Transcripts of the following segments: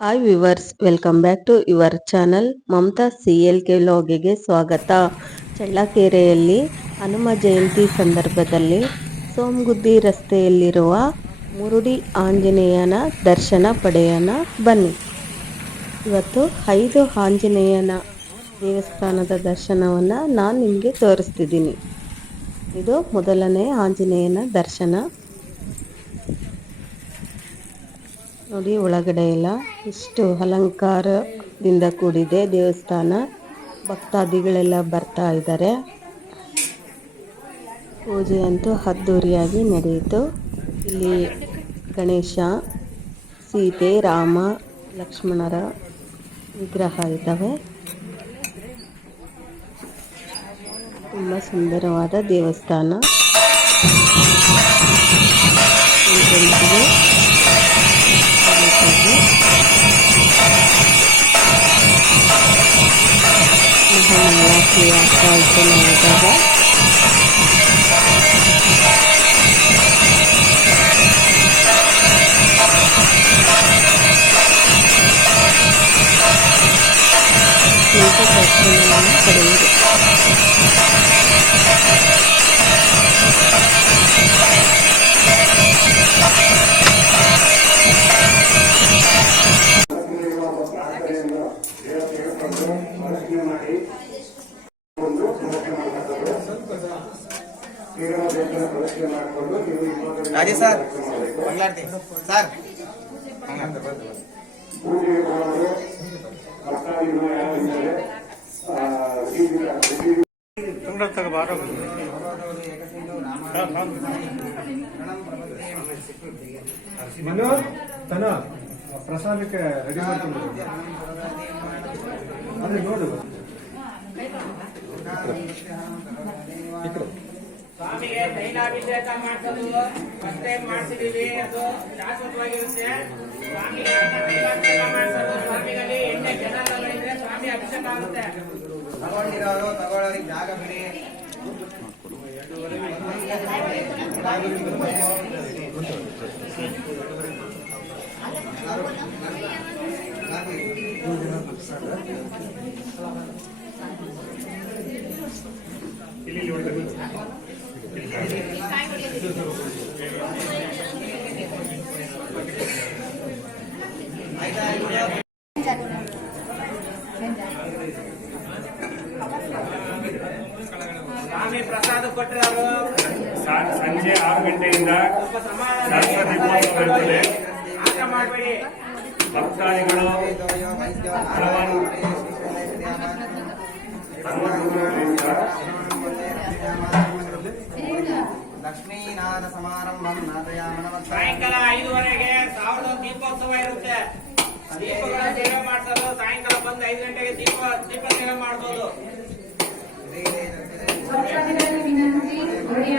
Hi viewers welcome back to your channel Mamata C L K ವ್ಲಾಗಿಗೆ ಸ್ವಾಗತ. ಚಳ್ಳಕೆರೆಯಲ್ಲಿ ಹನುಮ ಜಯಂತಿ ಸಂದರ್ಭದಲ್ಲಿ ಸೋಮಗುದ್ದಿ ರಸ್ತೆಯಲ್ಲಿರುವ ಮುರುಡಿ ಆಂಜನೇಯನ ದರ್ಶನ ಪಡೆಯೋಣ ಬನ್ನಿ. ಇವತ್ತು ಐದು ಆಂಜನೇಯನ ದೇವಸ್ಥಾನದ ದರ್ಶನವನ್ನು ನಾನು ನಿಮಗೆ ತೋರಿಸ್ತಿದ್ದೀನಿ. ಇದು ಮೊದಲನೇ ಆಂಜನೇಯನ ದರ್ಶನ. ನೋಡಿ, ಒಳಗಡೆ ಎಲ್ಲ ಇಷ್ಟು ಅಲಂಕಾರದಿಂದ ಕೂಡಿದೆ ದೇವಸ್ಥಾನ. ಭಕ್ತಾದಿಗಳೆಲ್ಲ ಬರ್ತಾ ಇದ್ದಾರೆ. ಪೂಜೆ ಅಂತೂ ಅದ್ದೂರಿಯಾಗಿ ನಡೆಯಿತು. ಇಲ್ಲಿ ಗಣೇಶ, ಸೀತೆ, ರಾಮ, ಲಕ್ಷ್ಮಣರ ವಿಗ್ರಹ ಇದ್ದಾವೆ. ತುಂಬ ಸುಂದರವಾದ ದೇವಸ್ಥಾನ. Mahanalaki asal penanggawa. Untuk personal peringkat. Manu ತನ ಪ್ರಸಾದಕ್ಕೆ ರೆಡಿ ಮಾಡ್ಕೊಂಡು ನೋಡು ಸ್ವಾಮಿಗೆ ತೈಲಾಭಿಷೇಕ ಮಾಡಿಸೋದು ಫಸ್ಟ್ ಟೈಮ್ ಅದು ಶಾಶ್ವತವಾಗಿರುತ್ತೆ. ತಗೊಂಡಿರೋರು ತಗೊಳ್ಳೋರಿಗೆ ಜಾಗ ಬಿಡಿ. ಸ್ವಾಮಿ ಪ್ರಸಾದ ಸಂಜೆ ಆರು ಗಂಟೆಯಿಂದ ಸರಸ್ವತಿ ಮಹೋತ್ಸವ ಇರುತ್ತದೆ ಭಕ್ತಾದಿಗಳು ಹಲವಾರು ಲಕ್ಷ್ಮೀನಾಥ ಸಮಾರಂಭ ಸಾಯಂಕಾಲ ಐದುವರೆಗೆ ಸಾವಿರದ ದೀಪೋತ್ಸವ ಇರುತ್ತೆ. ದೀಪಗಳ ಸೇವೆ ಮಾಡಿಸೋದು ಸಾಯಂಕಾಲ ಬಂದು ಐದು ಗಂಟೆಗೆ ದೀಪ ದೀಪ ಸೇವೆ ಮಾಡ್ಬೋದು ಭಕ್ತಾದಿಗಳಲ್ಲಿ ವಿನಂತಿ ಗುಡಿ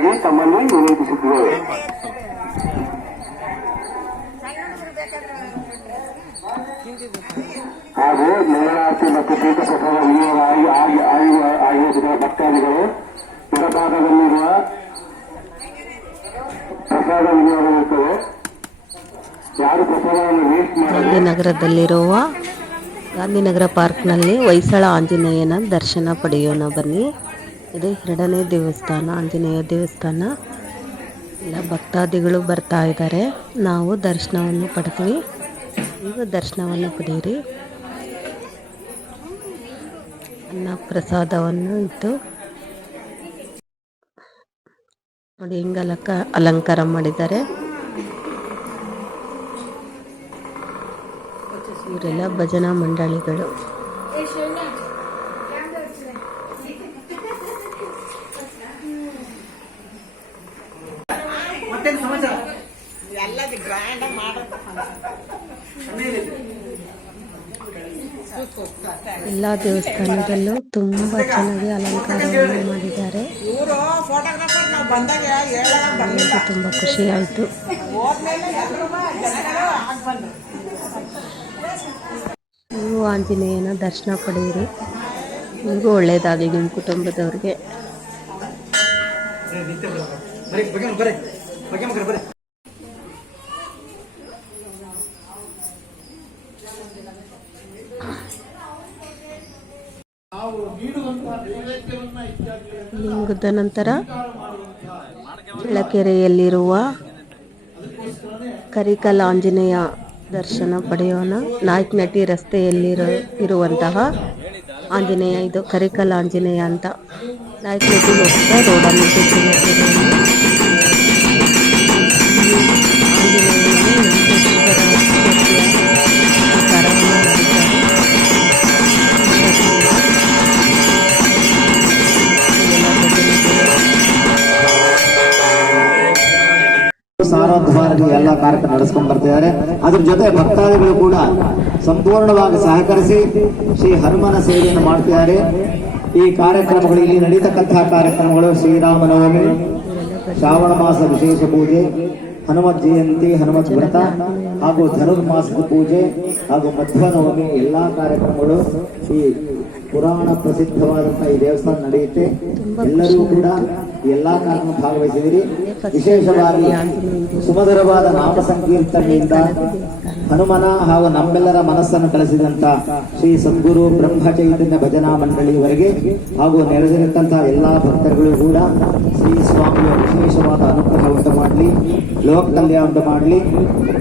ಹಾಗೂ ಮಂಗಳವಾರಗಳಲ್ಲಿ ತಗೊಂಡಿದೆ ಹಾಗೂ ಮಂಗಳಾರತಿ ಮತ್ತು ತೀರ್ಥಪ್ರಸಾದ ವಿನಿಯೋಗ ಆಗಿ ಆಗಿ ಆಗಿ- ಆಯೋಜಿಸಿದ ಭಕ್ತಾದಿಗಳು ಎಡಭಾಗದಲ್ಲಿರುವ ಪ್ರಸಾದ ವಿನಿಯೋಗವಿರುತ್ತದೆ ಯಾರು ಪ್ರಸಾದವನ್ನು ವೇಸ್ಟ್ ಮಾಡಿ ನಗರದಲ್ಲಿರುವ ಗಾಂಧಿನಗರ ಪಾರ್ಕ್ನಲ್ಲಿ ಹೊಯ್ಸಳ ಆಂಜನೇಯನ ದರ್ಶನ ಪಡೆಯೋಣ ಬನ್ನಿ. ಇದು ಎರಡನೇ ದೇವಸ್ಥಾನ, ಆಂಜನೇಯ ದೇವಸ್ಥಾನ. ಎಲ್ಲ ಭಕ್ತಾದಿಗಳು ಬರ್ತಾ ಇದ್ದಾರೆ. ನಾವು ದರ್ಶನವನ್ನು ಪಡ್ತೀವಿ ಈಗ ದರ್ಶನವನ್ನು ಪಡೆಯಿರಿ. ಅನ್ನ ಪ್ರಸಾದವನ್ನು ಇತ್ತು ನೋಡಿ ಹಿಂಗೆ ಅಲಂಕ ಅಲಂಕಾರ ಮಾಡಿದ್ದಾರೆ. ಇವರೆಲ್ಲ ಭಜನಾ ಮಂಡಳಿಗಳು. ಎಲ್ಲ ದೇವಸ್ಥಾನದಲ್ಲೂ ತುಂಬಾ ಚೆನ್ನಾಗಿ ಅಲಂಕಾರವನ್ನು ಮಾಡಿದ್ದಾರೆ. ತುಂಬಾ ಫೋಟೋಗ್ರಾಫರ್ ನಾವು ಬಂದಾಗ ಹೇಳೋಣ ನನಗೆ ತುಂಬ ಖುಷಿ ಆಯಿತು. ನೀವು ಆಂಜನೇಯನ ದರ್ಶನ ಪಡೆಯಿರಿ. ನಿಮಗೂ ಒಳ್ಳೆಯದಾಗಲಿ ನಿಮ್ಮ ಕುಟುಂಬದವ್ರಿಗೆ. ಇಲ್ಲಿ ಮುಗಿದ ನಂತರ ಬೆಳಕೆರೆಯಲ್ಲಿರುವ ಕರಿಕಲ್ ಆಂಜನೇಯ ದರ್ಶನ ಪಡೆಯೋಣ. ನಾಯಕನಟಿ ರಸ್ತೆಯಲ್ಲಿರೋ ಇರುವಂತಹ ಆಂಜನೇಯ, ಇದು ಕರಿಕಲ್ ಆಂಜನೇಯ ಅಂತ. ನಾಯಕನಟಿ ಹೋಗ್ತಾ ರೋಡಲ್ಲಿ ಸಾರೋದ್ಧಾರಕ್ಕೆ ಎಲ್ಲ ಕಾರ್ಯಕ್ರಮ ನಡೆಸ್ಕೊಂಡ್ ಬರ್ತಿದ್ದಾರೆ. ಅದ್ರ ಜೊತೆ ಭಕ್ತಾದಿಗಳು ಕೂಡ ಸಂಪೂರ್ಣವಾಗಿ ಸಹಕರಿಸಿ ಶ್ರೀ ಹನುಮನ ಸೇವೆಯನ್ನು ಮಾಡ್ತಿದ್ದಾರೆ. ಈ ಕಾರ್ಯಕ್ರಮಗಳು ಇಲ್ಲಿ ನಡೀತಕ್ಕಂತಹ ಕಾರ್ಯಕ್ರಮಗಳು ಶ್ರೀರಾಮನವಮಿ, ಶ್ರಾವಣ ಮಾಸ ವಿಶೇಷ ಪೂಜೆ, ಹನುಮತ್ ಜಯಂತಿ, ಹನುಮತ್ ವ್ರತ ಹಾಗೂ ಧನುರ್ಮಾಸದ ಪೂಜೆ ಹಾಗೂ ಮಧ್ವನವಮಿ ಎಲ್ಲಾ ಕಾರ್ಯಕ್ರಮಗಳು ಈ ಪುರಾಣ ಪ್ರಸಿದ್ಧವಾದಂತಹ ಈ ದೇವಸ್ಥಾನ ನಡೆಯುತ್ತೆ. ಎಲ್ಲರೂ ಕೂಡ ಎಲ್ಲಾ ಕಾರಣ ಭಾಗವಹಿಸಿದಿರಿ. ವಿಶೇಷವಾಗಿ ಸುಮಧುರವಾದ ನಾಮ ಸಂಕೀರ್ತನೆಯಿಂದ ಹನುಮನ ಹಾಗೂ ನಮ್ಮೆಲ್ಲರ ಮನಸ್ಸನ್ನು ಕಳಿಸಿದಂತ ಶ್ರೀ ಸದ್ಗುರು ಬ್ರಹ್ಮ ಚೈತನ್ಯ ಭಜನಾ ಮಂಡಳಿಯವರೆಗೆ ಹಾಗೂ ನೆರೆದಿರುತ್ತಂತಹ ಎಲ್ಲಾ ಭಕ್ತರುಗಳು ಕೂಡ ಶ್ರೀ ಸ್ವಾಮಿಯ ವಿಶೇಷವಾದ ಅನುಗ್ರಹ ಉಂಟು ಮಾಡಲಿ, ಲೋಕ ಕಲ್ಯಾಣ ಉಂಟು ಮಾಡಲಿ.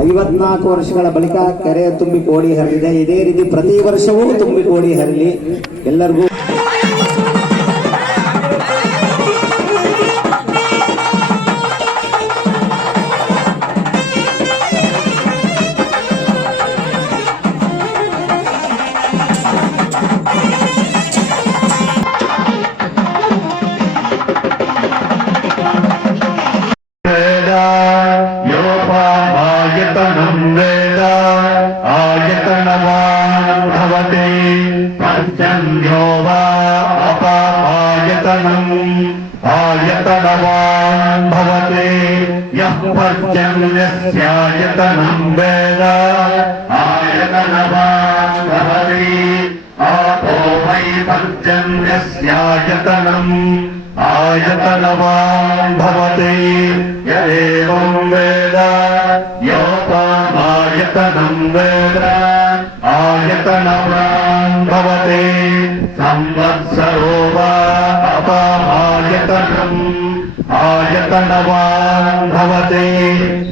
ಐವತ್ನಾಲ್ಕು ವರ್ಷಗಳ ಬಳಿಕ ಕೆರೆ ತುಂಬಿ ಕೋಡಿ ಹರಿದಿದೆ. ಇದೇ ರೀತಿ ಪ್ರತಿ ವರ್ಷವೂ ತುಂಬಿ ಕೋಡಿ ಹರಿಲಿ. ಎಲ್ಲರಿಗೂ पर्जन्यस्यायतनं वेद आयतनवान् भवति आपो वै पर्जन्यस्यायतनम् आयतनवान् भवति य एवं वेद योपामायतनं वेद आयतनवान् भवति संवत्सरो वा अपामायतनम् आयतनवान् भवति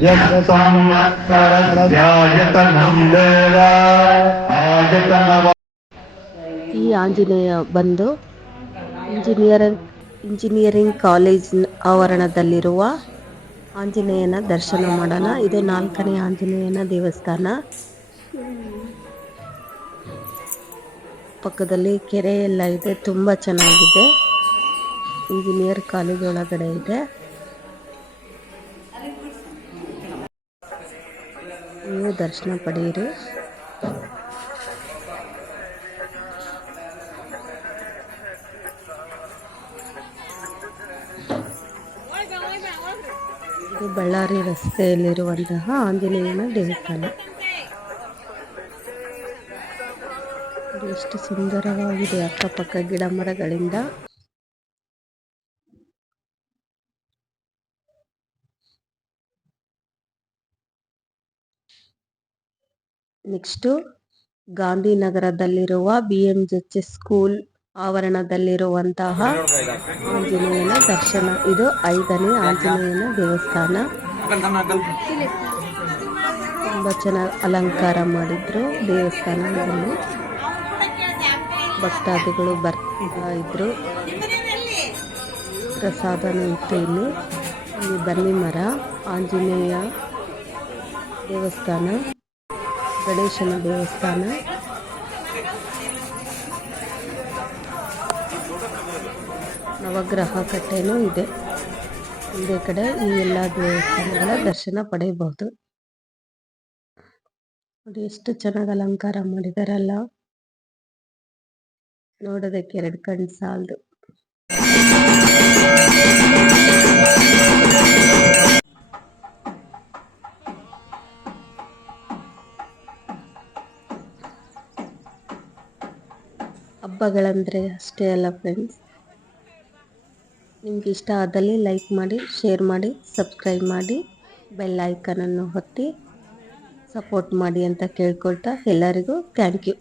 यः संवत्सरस्यायतनं वेद आयतनवान् ಈ ಆಂಜನೇಯ ಬಂದು ಇಂಜಿನಿಯರ್ ಇಂಜಿನಿಯರಿಂಗ್ ಕಾಲೇಜ್ ಆವರಣದಲ್ಲಿರುವ ಆಂಜನೇಯನ ದರ್ಶನ ಮಾಡೋಣ ಇದು ನಾಲ್ಕನೇ ಆಂಜನೇಯನ ದೇವಸ್ಥಾನ ಪಕ್ಕದಲ್ಲಿ ಕೆರೆ ಎಲ್ಲ ಇದೆ ತುಂಬ ಚೆನ್ನಾಗಿದೆ ಇಂಜಿನಿಯರ್ ಕಾಲೇಜ್ ಒಳಗಡೆ ಇದೆ. ನೀವು ದರ್ಶನ ಪಡೆಯಿರಿ. ಇದು ಬಳ್ಳಾರಿ ರಸ್ತೆಯಲ್ಲಿರುವಂತಹ ಆಂಜನೇಯನ ದೇವಸ್ಥಾನ. ಎಷ್ಟು ಸುಂದರವಾಗಿದೆ ಅಕ್ಕಪಕ್ಕ ಗಿಡ ಮರಗಳಿಂದ. Next ಗಾಂಧಿನಗರದಲ್ಲಿರುವ B M H S school ಆವರಣದಲ್ಲಿರುವಂತಹ ಆಂಜನೇಯನ ದರ್ಶನ. ಇದು ಐದನೇ ಆಂಜನೇಯನ ದೇವಸ್ಥಾನ. ತುಂಬ ಚೆನ್ನಾಗಿ ಅಲಂಕಾರ ಮಾಡಿದ್ರು ದೇವಸ್ಥಾನದಲ್ಲಿ. ಭಕ್ತಾದಿಗಳು ಬರ್ತಾ ಇದ್ರು. ಪ್ರಸಾದನೂ ಇತ್ತು ಇಲ್ಲಿ. ಇಲ್ಲಿ ಬನ್ನಿ ಮರ. ಆಂಜನೇಯ ದೇವಸ್ಥಾನ. ಗಣೇಶನ ದೇವಸ್ಥಾನ. ನವಗ್ರಹ ಕಟ್ಟೆನೂ ಇದೆ. ಒಂದೇ ಕಡೆ ಈ ಎಲ್ಲ ದೇವಸ್ಥಾನಗಳ ದರ್ಶನ ಪಡೆಯಬಹುದು. ನೋಡಿ, ಎಷ್ಟು ಚೆನ್ನಾಗಿ ಅಲಂಕಾರ ಮಾಡಿದಾರಲ್ಲ. ನೋಡೋದಕ್ಕೆ ಎರಡು ಕಣ್ಣು ಸಾಲದು. ಹಬ್ಬಗಳಂದರೆ ಅಷ್ಟೇ ಅಲ್ಲ ಫ್ರೆಂಡ್ಸ್ ನಿಮ್ಗೆ ಇಷ್ಟ ಆದಲ್ಲಿ ಲೈಕ್ ಮಾಡಿ ಶೇರ್ ಮಾಡಿ ಸಬ್ಸ್ಕ್ರೈಬ್ ಮಾಡಿ ಬೆಲ್ ಐಕನನ್ನು ಒತ್ತಿ ಸಪೋರ್ಟ್ ಮಾಡಿ ಅಂತ ಕೇಳ್ಕೊಳ್ತಾ ಎಲ್ಲರಿಗೂ ಥ್ಯಾಂಕ್ ಯು